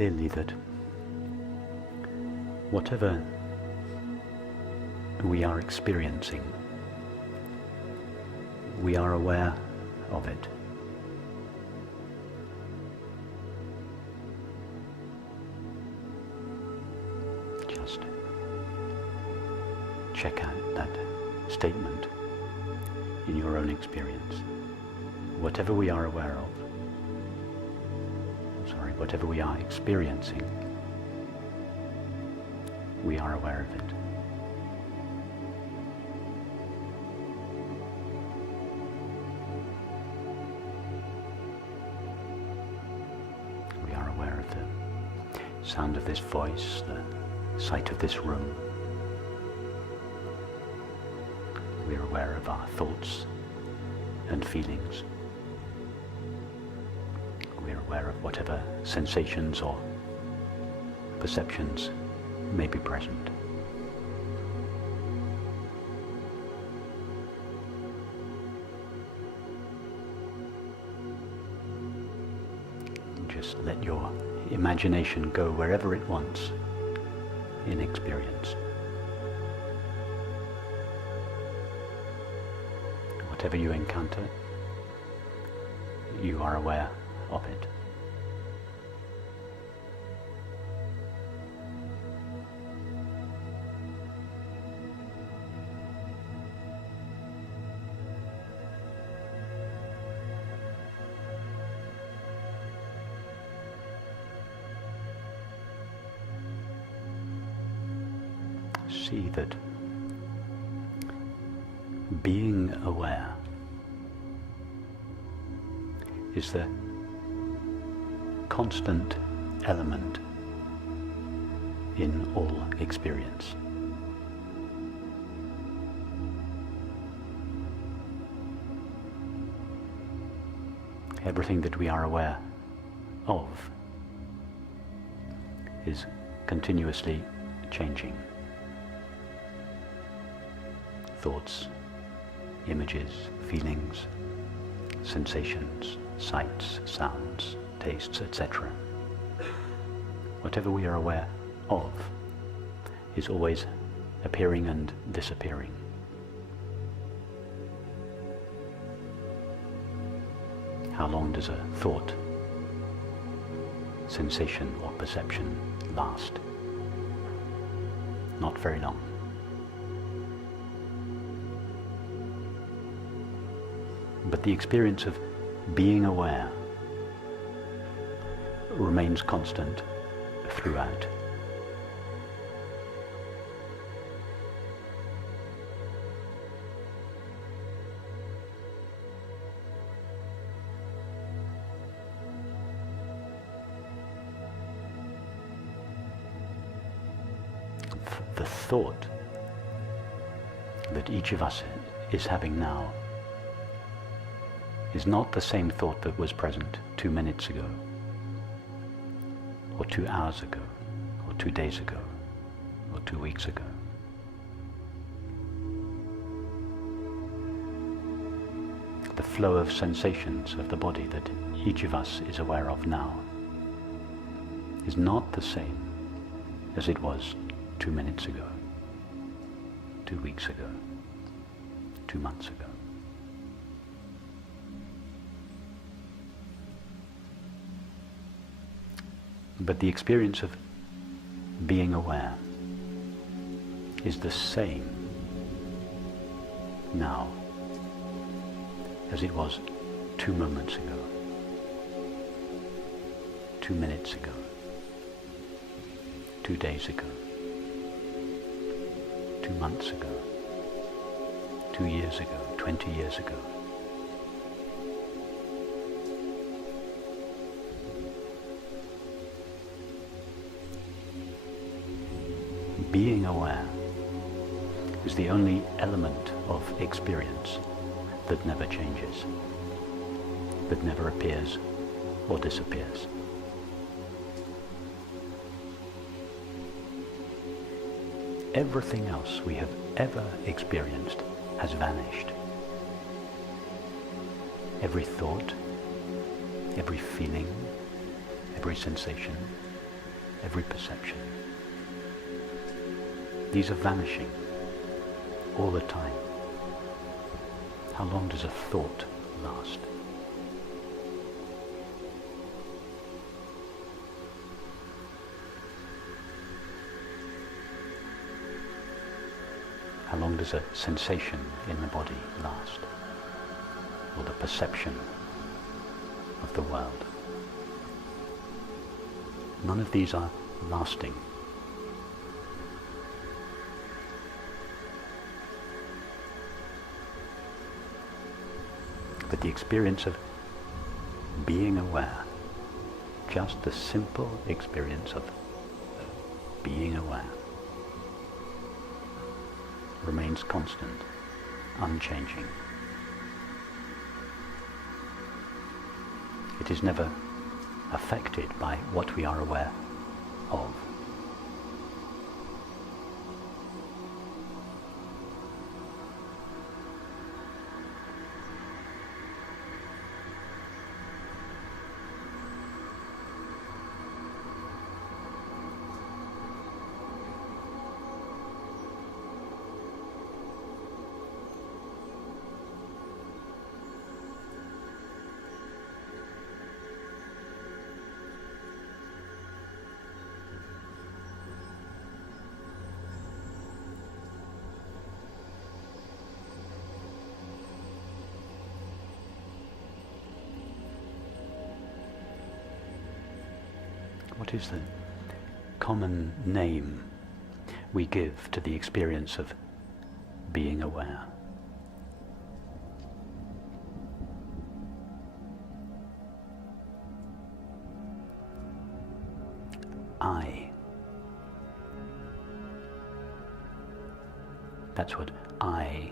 clearly that whatever we are experiencing, we are aware of it. Just check out that statement in your own experience. Whatever we are aware of, whatever we are experiencing, we are aware of it. We are aware of the sound of this voice, the sight of this room. We are aware of our thoughts and feelings. We are aware of whatever sensations or perceptions may be present. Just let your imagination go wherever it wants in experience. Whatever you encounter, you are aware of it. See that being aware is the constant element in all experience. Everything that we are aware of is continuously changing. Thoughts, images, feelings, sensations, sights, sounds, tastes, etc. Whatever we are aware of is always appearing and disappearing. How long does a thought, sensation or perception last? Not very long. But the experience of being aware remains constant throughout. The thought that each of us is having now is not the same thought that was present 2 minutes ago, or 2 hours ago, or 2 days ago, or 2 weeks ago. The flow of sensations of the body that each of us is aware of now is not the same as it was 2 minutes ago, 2 weeks ago, 2 months ago. But the experience of being aware is the same now as it was 2 moments ago, 2 minutes ago, 2 days ago, 2 months ago, 2 years ago, 20 years ago. Being aware is the only element of experience that never changes, that never appears or disappears. Everything else we have ever experienced has vanished. Every thought, every feeling, every sensation, every perception. These are vanishing all the time. How long does a thought last? How long does a sensation in the body last? Or the perception of the world? None of these are lasting. But the experience of being aware, just the simple experience of being aware, remains constant, unchanging. It is never affected by what we are aware of. What is the common name we give to the experience of being aware? I. That's what I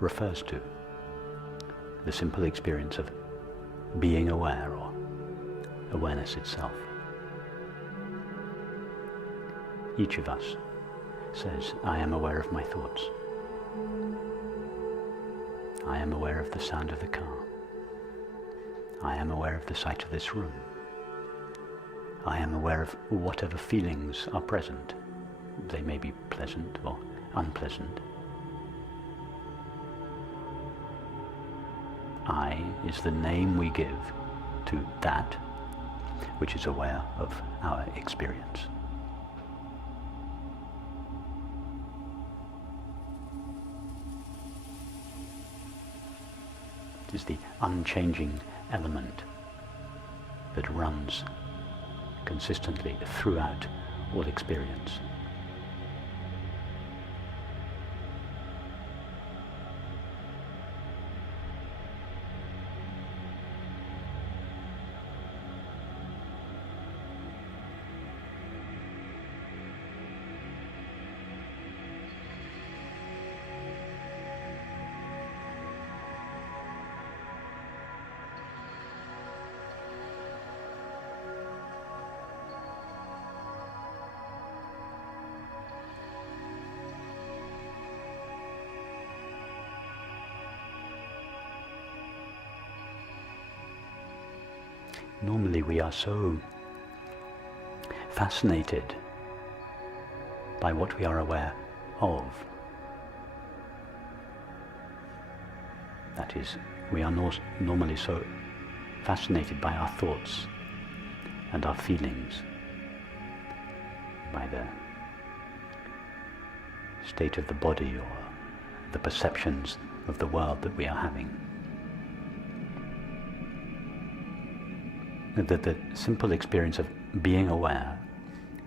refers to. The simple experience of being aware, or awareness itself. Each of us says, I am aware of my thoughts. I am aware of the sound of the car. I am aware of the sight of this room. I am aware of whatever feelings are present. They may be pleasant or unpleasant. I is the name we give to that which is aware of our experience. It is the unchanging element that runs consistently throughout all experience. Normally we are so fascinated by what we are aware of. That is, we are normally so fascinated by our thoughts and our feelings, by the state of the body or the perceptions of the world that we are having, that the simple experience of being aware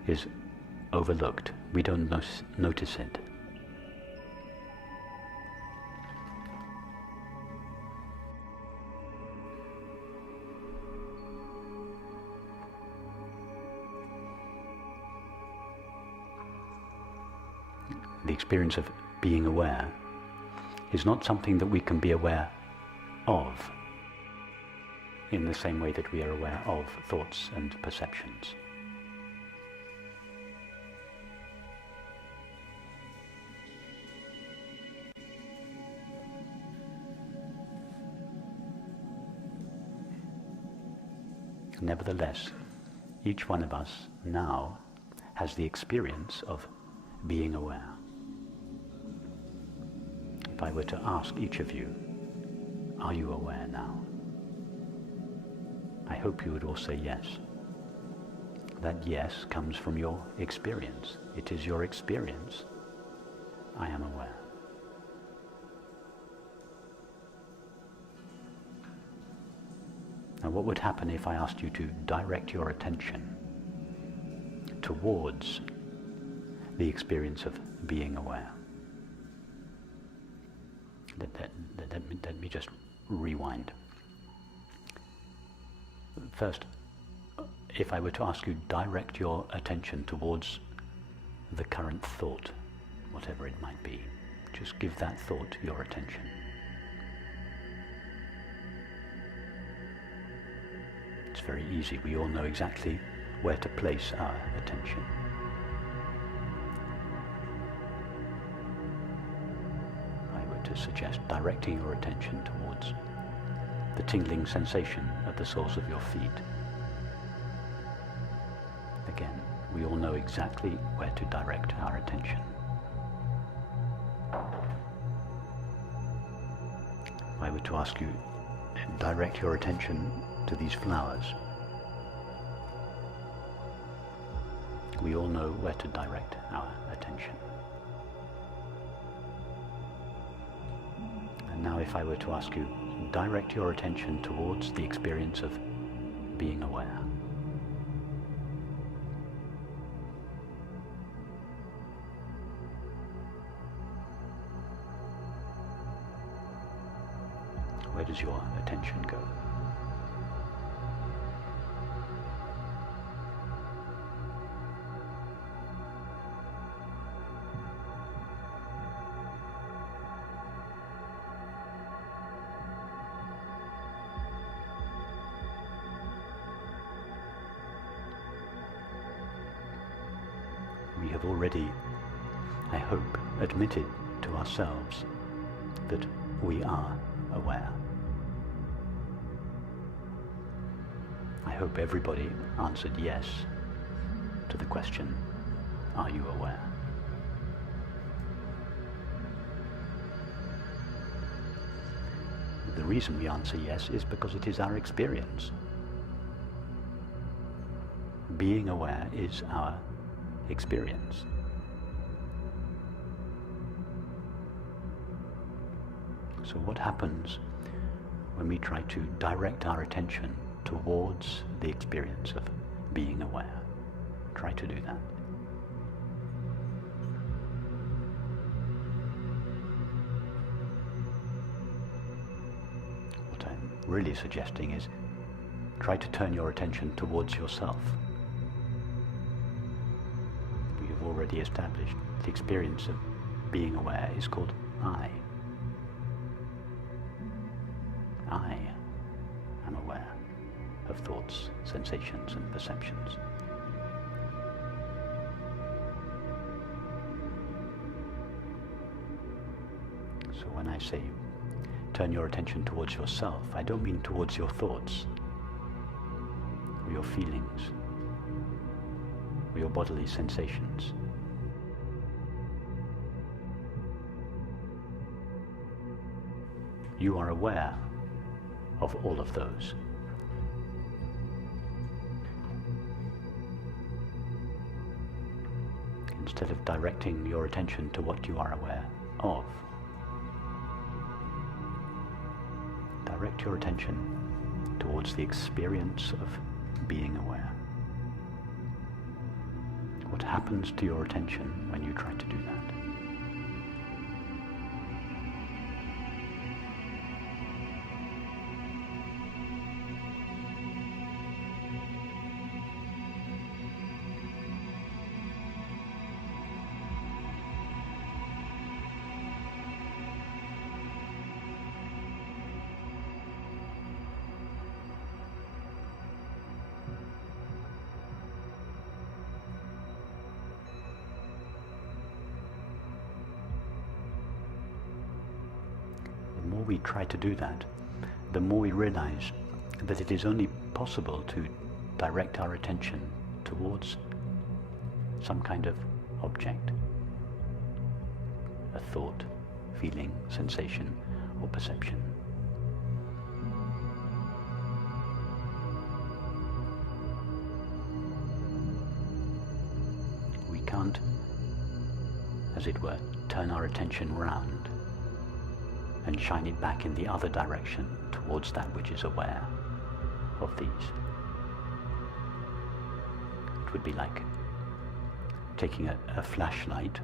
is overlooked. We don't notice it. The experience of being aware is not something that we can be aware of in the same way that we are aware of thoughts and perceptions. Nevertheless, each one of us now has the experience of being aware. If I were to ask each of you, are you aware now? I hope you would all say yes. That yes comes from your experience. It is your experience. I am aware. Now, what would happen if I asked you to direct your attention towards the experience of being aware? Let me just rewind. First, if I were to ask you, direct your attention towards the current thought, whatever it might be. Just give that thought your attention. It's very easy. We all know exactly where to place our attention. I were to suggest directing your attention towards the tingling sensation at the soles of your feet. Again, we all know exactly where to direct our attention. If I were to ask you, direct your attention to these flowers. We all know where to direct our attention. And now if I were to ask you, direct your attention towards the experience of being aware. Where does your attention go? We have already, I hope, admitted to ourselves that we are aware. I hope everybody answered yes to the question, are you aware? The reason we answer yes is because it is our experience. Being aware is our experience. So what happens when we try to direct our attention towards the experience of being aware? Try to do that. What I'm really suggesting is try to turn your attention towards yourself. We have already established the experience of being aware is called I. I am aware of thoughts, sensations, and perceptions. So when I say turn your attention towards yourself, I don't mean towards your thoughts, or your feelings, or your bodily sensations. You are aware of all of those. Instead of directing your attention to what you are aware of, direct your attention towards the experience of being aware. What happens to your attention when you try to do that? The more we try to do that, the more we realize that it is only possible to direct our attention towards some kind of object, a thought, feeling, sensation, or perception. We can't, as it were, turn our attention round and shine it back in the other direction towards that which is aware of these. It would be like taking a flashlight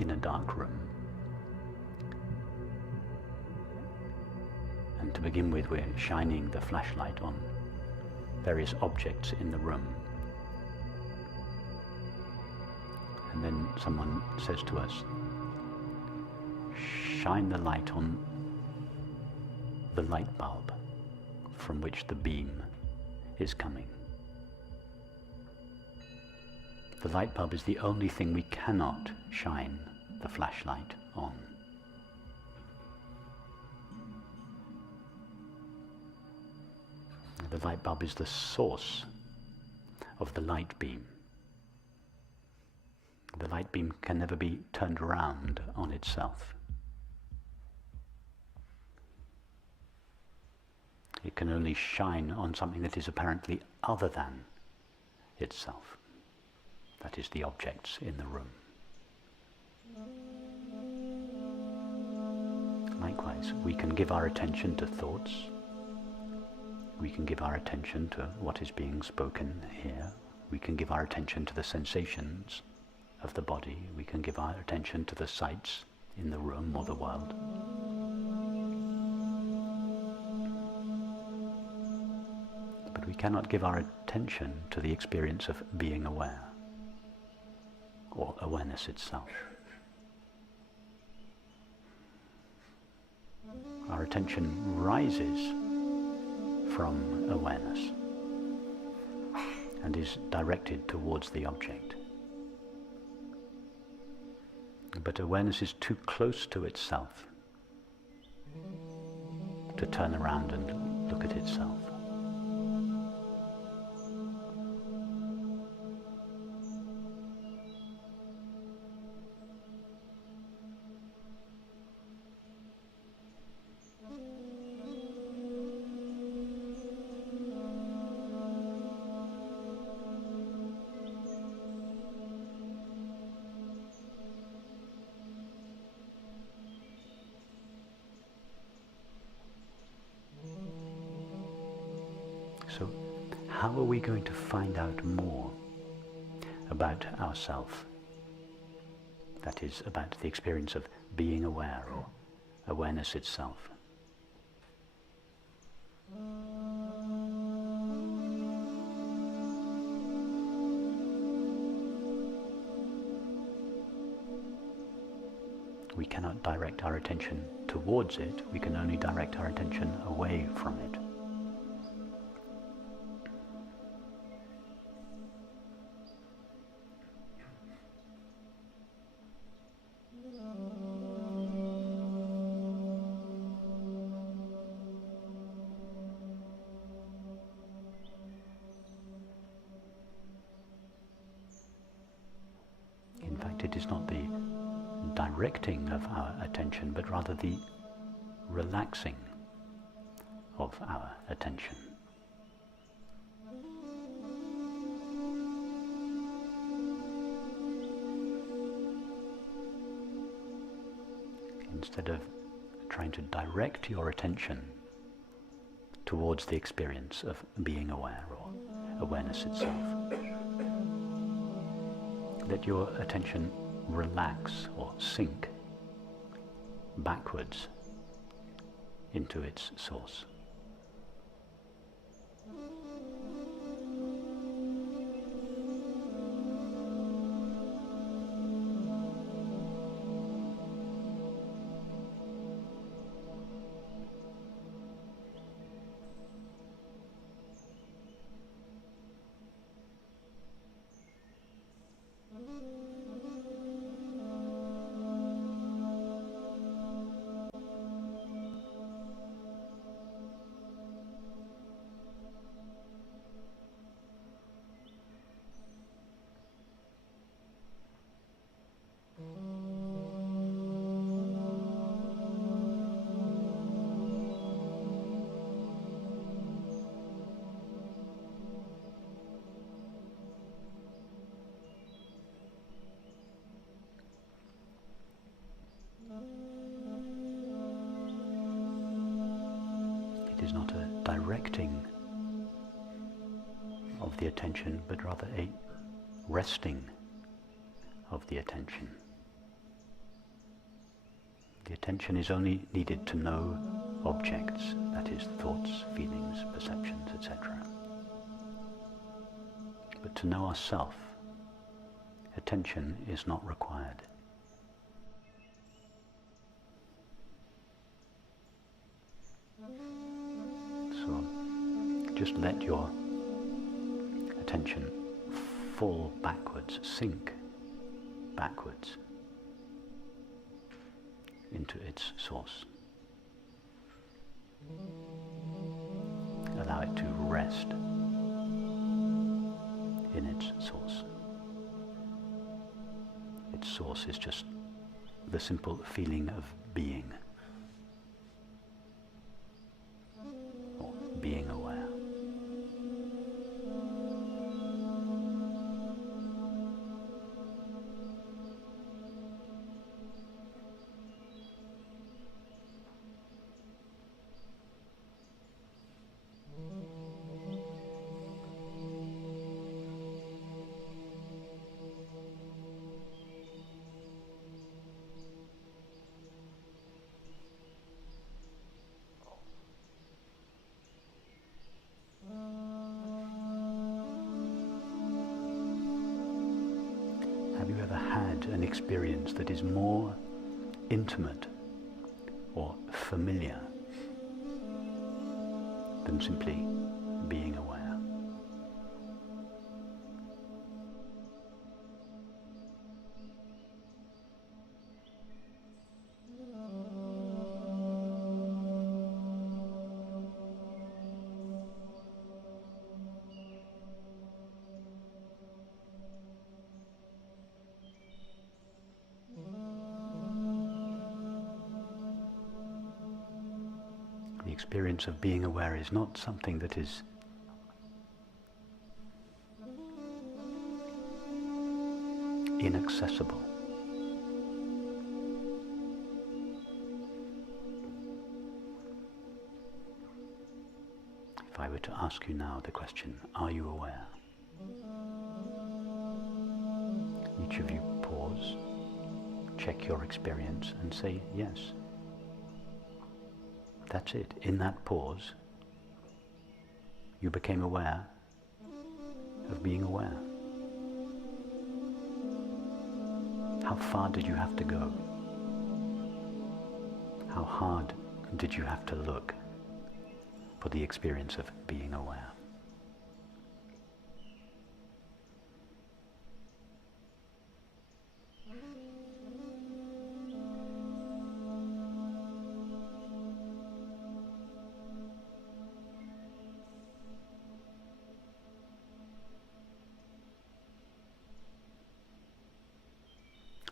in a dark room. And to begin with, we're shining the flashlight on various objects in the room. And then someone says to us, shine the light on the light bulb from which the beam is coming. The light bulb is the only thing we cannot shine the flashlight on. The light bulb is the source of the light beam. The light beam can never be turned around on itself. It can only shine on something that is apparently other than itself. That is, the objects in the room. Likewise, we can give our attention to thoughts. We can give our attention to what is being spoken here. We can give our attention to the sensations of the body. We can give our attention to the sights in the room or the world. But we cannot give our attention to the experience of being aware, or awareness itself. Our attention rises from awareness and is directed towards the object. But awareness is too close to itself to turn around and look at itself. So, how are we going to find out more about ourselves? That is, about the experience of being aware or awareness itself. We cannot direct our attention towards it, we can only direct our attention away from it. In fact, it is not the directing of our attention, but rather the relaxing of our attention. Instead of trying to direct your attention towards the experience of being aware or awareness itself, let your attention relax or sink backwards into its source. It is not a directing of the attention, but rather a resting of the attention. The attention is only needed to know objects, that is, thoughts, feelings, perceptions, etc. But to know ourself, attention is not required. So just let your attention fall backwards, sink backwards into its source. Allow it to rest in its source. Its source is just the simple feeling of being, or being aware. Have you ever had an experience that is more intimate or familiar than simply being aware? The experience of being aware is not something that is inaccessible. If I were to ask you now the question, are you aware? Each of you pause, check your experience and say yes. That's it. In that pause, you became aware of being aware. How far did you have to go? How hard did you have to look for the experience of being aware?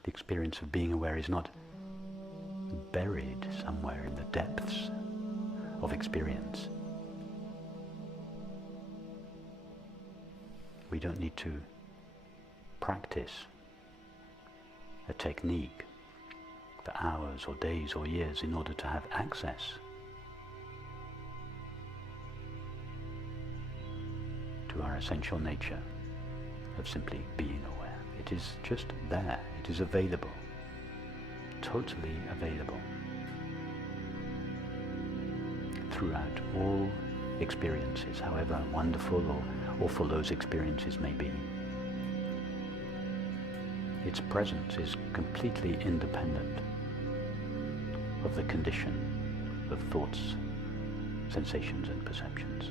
The experience of being aware is not buried somewhere in the depths of experience. We don't need to practice a technique for hours or days or years in order to have access to our essential nature of simply being aware. It is just there. It is available. Totally available. Throughout all experiences, however wonderful or awful those experiences may be. Its presence is completely independent of the condition of thoughts, sensations and perceptions.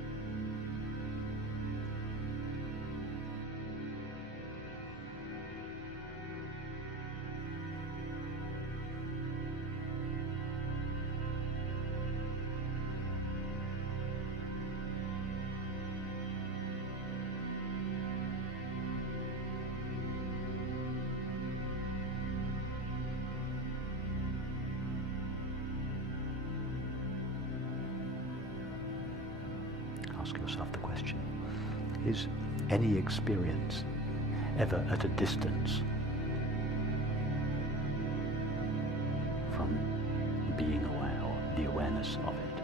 Ask yourself the question, is any experience ever at a distance from being aware or the awareness of it?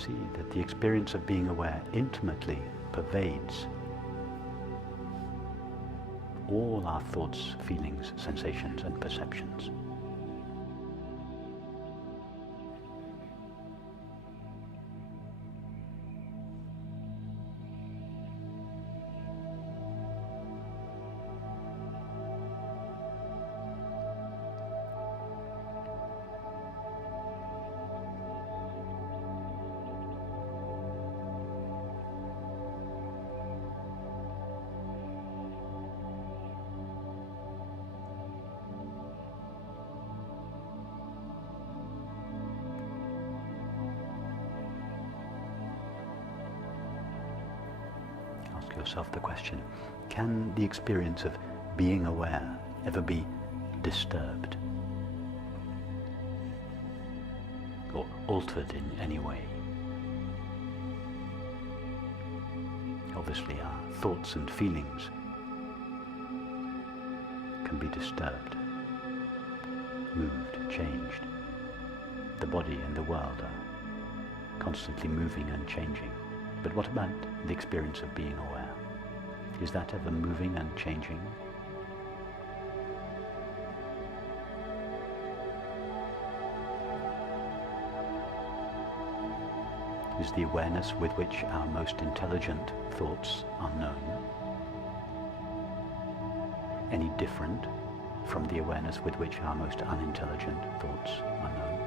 see that the experience of being aware intimately pervades all our thoughts, feelings, sensations, and perceptions. Ask yourself the question, can the experience of being aware ever be disturbed or altered in any way? Obviously, our thoughts and feelings can be disturbed, moved, changed. The body and the world are constantly moving and changing. But what about the experience of being aware? Is that ever moving and changing? Is the awareness with which our most intelligent thoughts are known any different from the awareness with which our most unintelligent thoughts are known?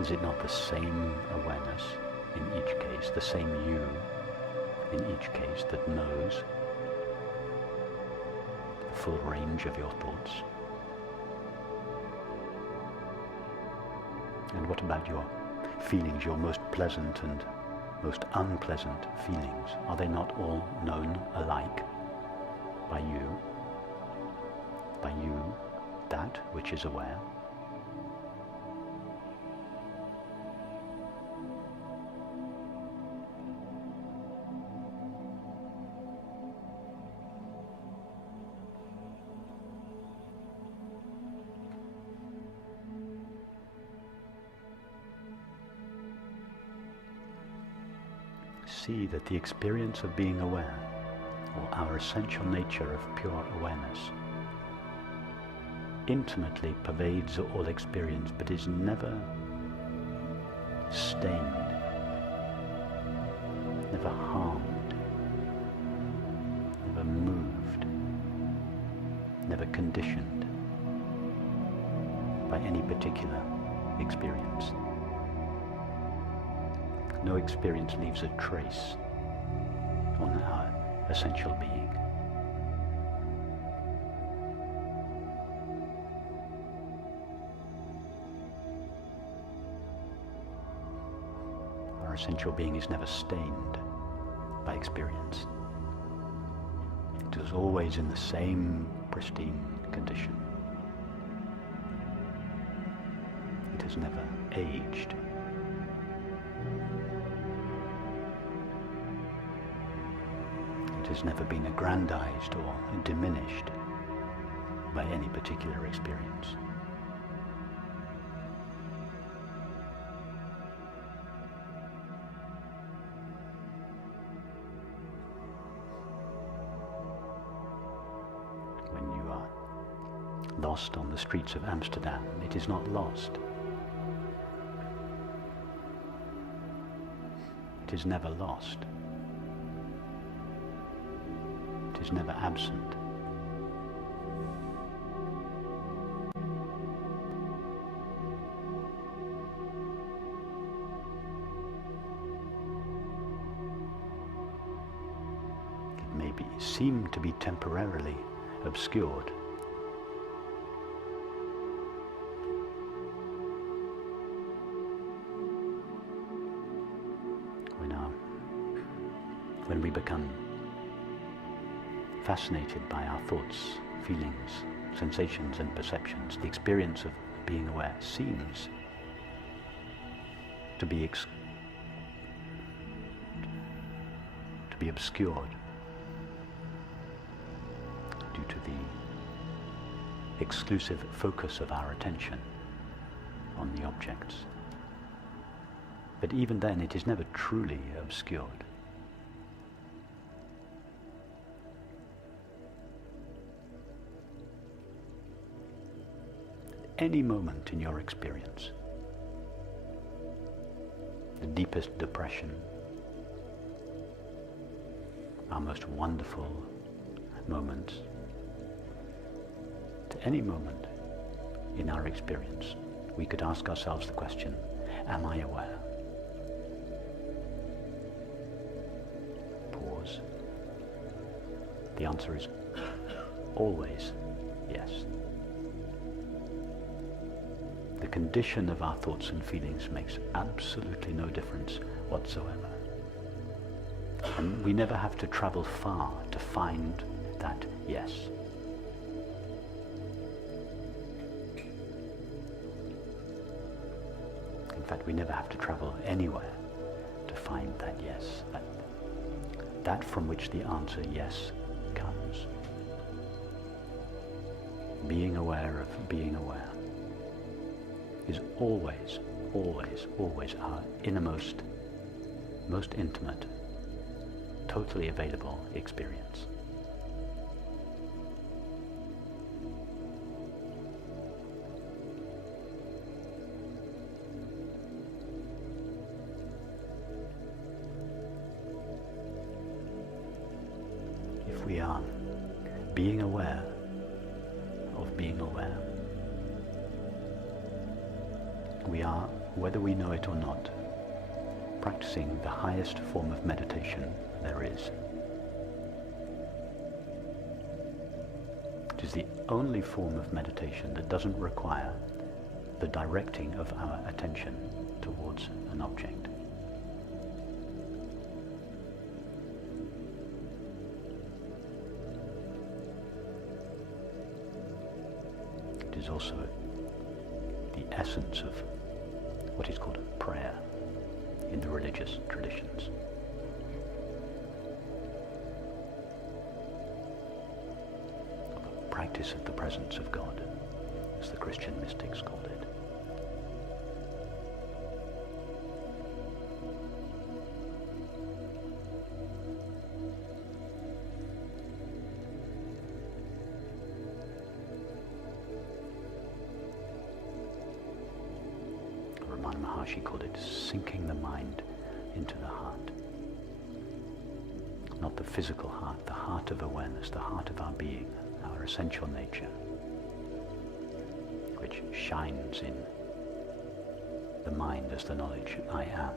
Is it not the same awareness in each case, the same you in each case that knows the full range of your thoughts? And what about your feelings, your most pleasant and most unpleasant feelings? Are they not all known alike by you? By you, that which is aware? See that the experience of being aware, or our essential nature of pure awareness, intimately pervades all experience, but is never stained, never harmed, never moved, never conditioned by any particular experience. No experience leaves a trace on our essential being. Our essential being is never stained by experience. It is always in the same pristine condition. It has never aged. It has never been aggrandized or diminished by any particular experience. When you are lost on the streets of Amsterdam, it is not lost. It is never lost. It is never absent. It may seem to be temporarily obscured. When we become fascinated by our thoughts, feelings, sensations and perceptions, the experience of being aware seems to be obscured due to the exclusive focus of our attention on the objects. But even then, it is never truly obscured. At any moment in your experience, the deepest depression, our most wonderful moments, at any moment in our experience, we could ask ourselves the question, am I aware? Pause. The answer is always yes. The condition of our thoughts and feelings makes absolutely no difference whatsoever. And we never have to travel far to find that yes. In fact, we never have to travel anywhere to find that yes, that from which the answer yes comes. Being aware of being aware is always, always, always our innermost, most intimate, totally available experience. If we are being aware of being aware, we are, whether we know it or not, practicing the highest form of meditation there is. It is the only form of meditation that doesn't require the directing of our attention towards an object. It is also the essence of what is called prayer in the religious traditions. The practice of the presence of God, as the Christian mystics called it. She called it sinking the mind into the heart. Not the physical heart, the heart of awareness, the heart of our being, our essential nature, which shines in the mind as the knowledge I am.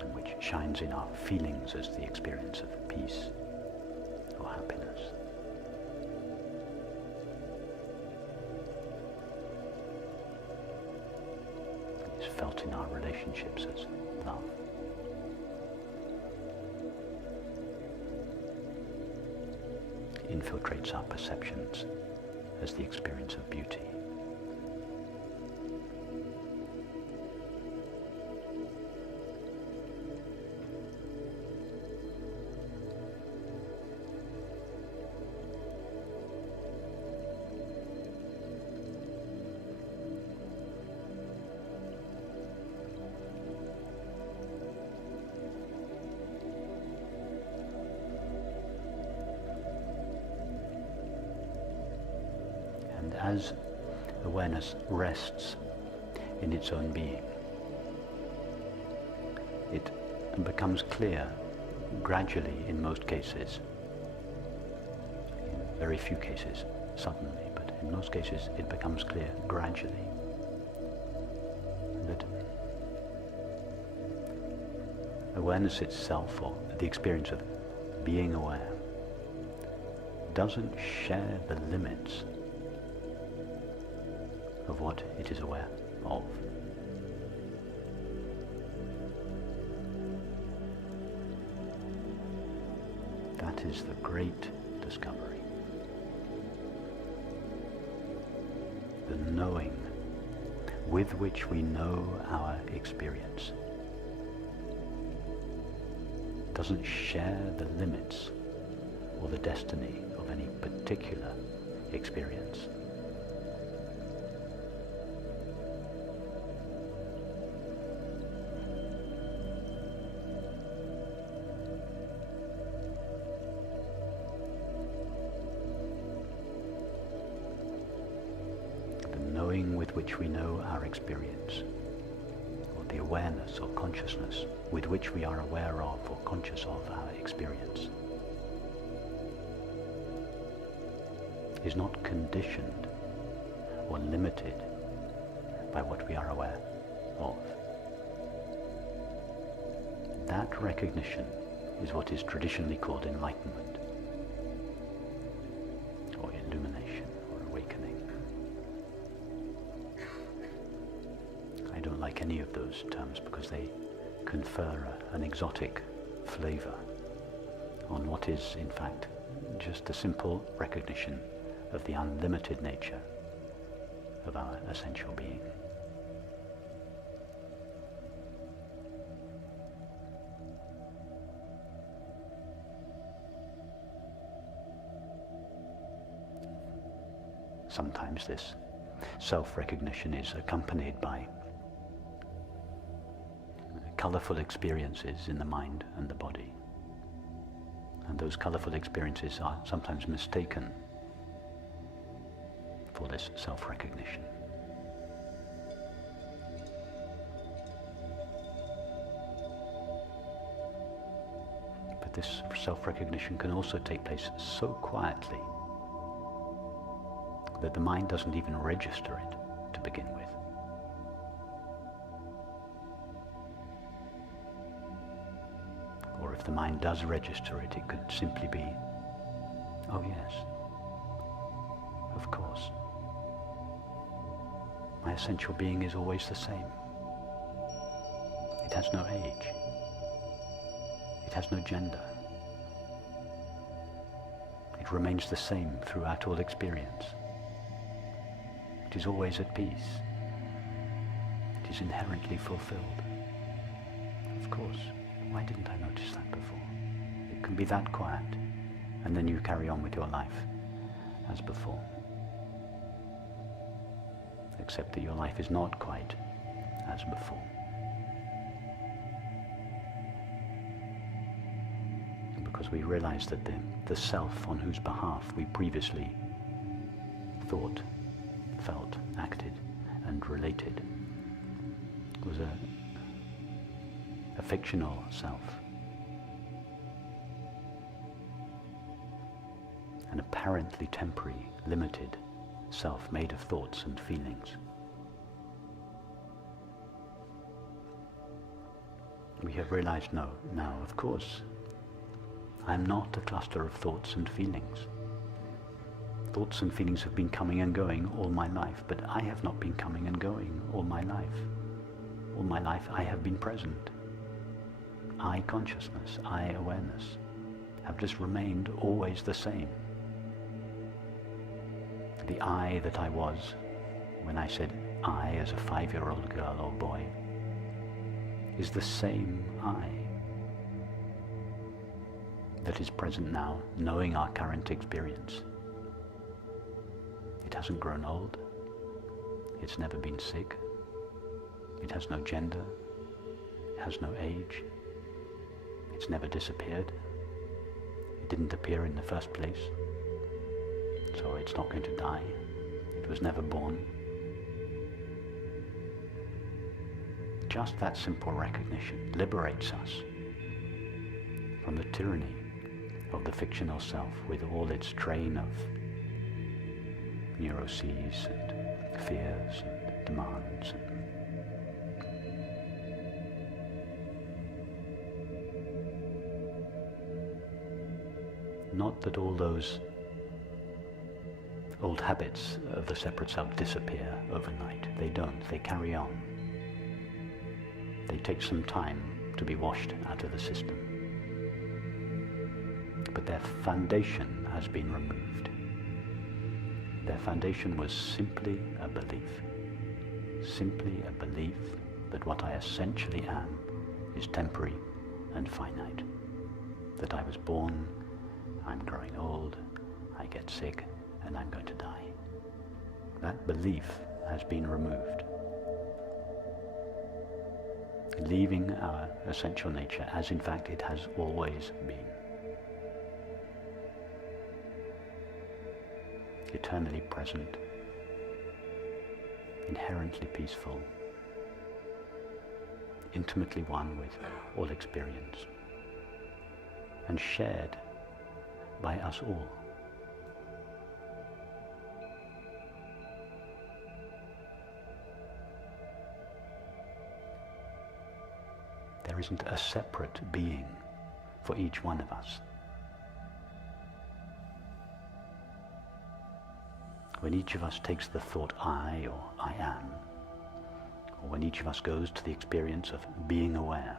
And which shines in our feelings as the experience of peace or happiness. Felt in our relationships as love. Infiltrates our perceptions as the experience of beauty. As awareness rests in its own being, it becomes clear gradually in most cases, in very few cases suddenly, but in most cases it becomes clear gradually that awareness itself, or the experience of being aware, doesn't share the limits of what it is aware of. That is the great discovery. The knowing with which we know our experience doesn't share the limits or the destiny of any particular experience. Knowing with which we know our experience, or the awareness or consciousness with which we are aware of or conscious of our experience, is not conditioned or limited by what we are aware of. That recognition is what is traditionally called enlightenment, or illumination, or awakening. I don't like any of those terms because they confer an exotic flavor on what is, in fact, just a simple recognition of the unlimited nature of our essential being. Sometimes this self-recognition is accompanied by colorful experiences in the mind and the body. And those colorful experiences are sometimes mistaken for this self-recognition. But this self-recognition can also take place so quietly that the mind doesn't even register it to begin with. Or if the mind does register it, it could simply be, oh yes, of course. My essential being is always the same. It has no age. It has no gender. It remains the same throughout all experience. It is always at peace. It is inherently fulfilled. Of course. Why didn't I notice that before? It can be that quiet, and then you carry on with your life as before. Except that your life is not quite as before. Because we realize that the self on whose behalf we previously thought, felt, acted, and related was a fictional self, an apparently temporary, limited self made of thoughts and feelings. We have realized now, of course, I am not a cluster of thoughts and feelings. Thoughts and feelings have been coming and going all my life, but I have not been coming and going all my life. All my life I have been present. I consciousness, I awareness, have just remained always the same. The I that I was when I said I as a 5-year-old girl or boy is the same I that is present now, knowing our current experience. It hasn't grown old. It's never been sick. It has no gender. It has no age. It's never disappeared. It didn't appear in the first place, so it's not going to die. It was never born. Just that simple recognition liberates us from the tyranny of the fictional self with all its train of neuroses and fears and demands and not that all those old habits of the separate self disappear overnight. They don't. They carry on. They take some time to be washed out of the system. But their foundation has been removed. Their foundation was simply a belief. Simply a belief that what I essentially am is temporary and finite. That I was born I'm growing old, I get sick, and I'm going to die. That belief has been removed, leaving our essential nature as in fact it has always been. Eternally present, inherently peaceful, intimately one with all experience, and shared by us all. There isn't a separate being for each one of us. When each of us takes the thought I or I am, or when each of us goes to the experience of being aware,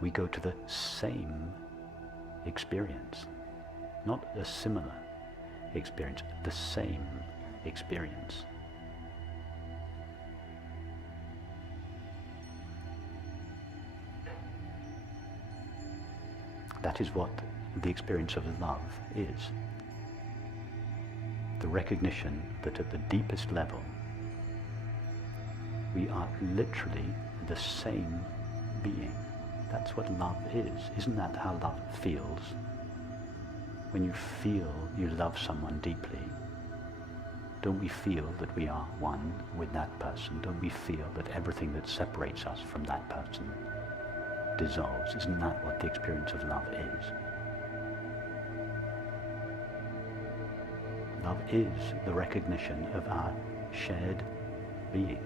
we go to the same experience, not a similar experience, the same experience. That is what the experience of love is. The recognition that at the deepest level we are literally the same being. That's what love is. Isn't that how love feels? When you feel you love someone deeply, don't we feel that we are one with that person? Don't we feel that everything that separates us from that person dissolves? Isn't that what the experience of love is? Love is the recognition of our shared being.